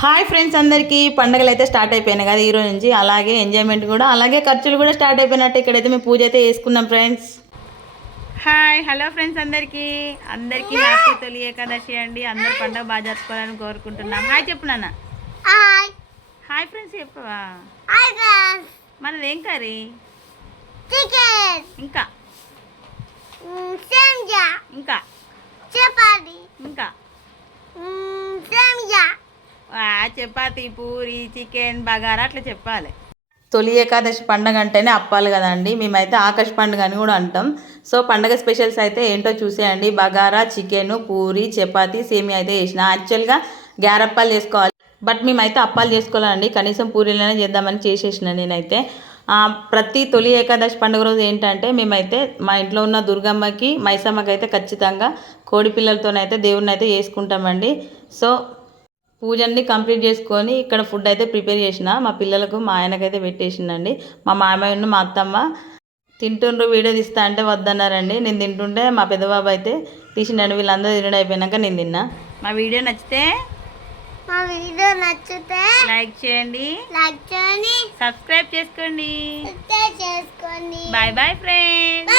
Hi friends, అందరికీ పండుగలు అయితే స్టార్ట్ అయిపోయినాయి కదా ఈరోజు నుంచి. అలాగే ఎంజాయ్మెంట్ కూడా, అలాగే ఖర్చులు కూడా స్టార్ట్ అయిపోయినట్టు. ఇక్కడైతే మేము పూజ అయితే చేసుకున్నాం ఫ్రెండ్స్. హాయ్ హలో ఫ్రెండ్స్, అందరికీ అందరికీ హ్యాపీ తొలి ఏకాదశి అండి. అందరు పండుగ బాగా జరుపుకోవాలని కోరుకుంటున్నాం. హాయ్ చెప్పు నాన్న. హాయ్ ఫ్రెండ్స్ చెప్పవా? మనది ఏం కర్రీ? ఇంకా ఇంకా ఇంకా చపాతి, పూరి, చికెన్, బగారా అట్లా చెప్పాలి. తొలి ఏకాదశి పండుగ అంటేనే అప్పాలి కదండి. మేమైతే ఆకాశ పండుగ అని కూడా అంటాం. సో పండుగ స్పెషల్స్ అయితే ఏంటో చూసేయండి. బగారా, చికెన్, పూరి, చపాతి, సేమియా అయితే చేసిన. యాక్చువల్గా గ్యారప్పాలు చేసుకోవాలి, బట్ మేమైతే అప్పాలు చేసుకోవాలండి. కనీసం పూరీలైనా చేద్దామని చేసేసిన నేనైతే. ప్రతి తొలి ఏకాదశి పండుగ రోజు ఏంటంటే మేమైతే మా ఇంట్లో ఉన్న దుర్గమ్మకి, మైసమ్మకి అయితే ఖచ్చితంగా కోడి పిల్లలతోనైతే దేవుడిని అయితే చేసుకుంటామండి. సో పూజని కంప్లీట్ చేసుకొని ఇక్కడ ఫుడ్ అయితే ప్రిపేర్ చేసిన మా పిల్లలకు, మా ఆయనకైతే పెట్టేసిందండి. మా మామయ్యను మా అత్తమ్మ తింటుండ్రు. వీడియో తీస్తా అంటే వద్దన్నారండి. నేను తింటుంటే మా పెద్దబాబు అయితే తీసిండండి. వీళ్ళందరూ తినడం అయిపోయినాక నేను తిన్నా. మా వీడియో నచ్చితే లైక్ చేయండి, సబ్స్క్రైబ్ చేసుకోండి. Bye bye friends.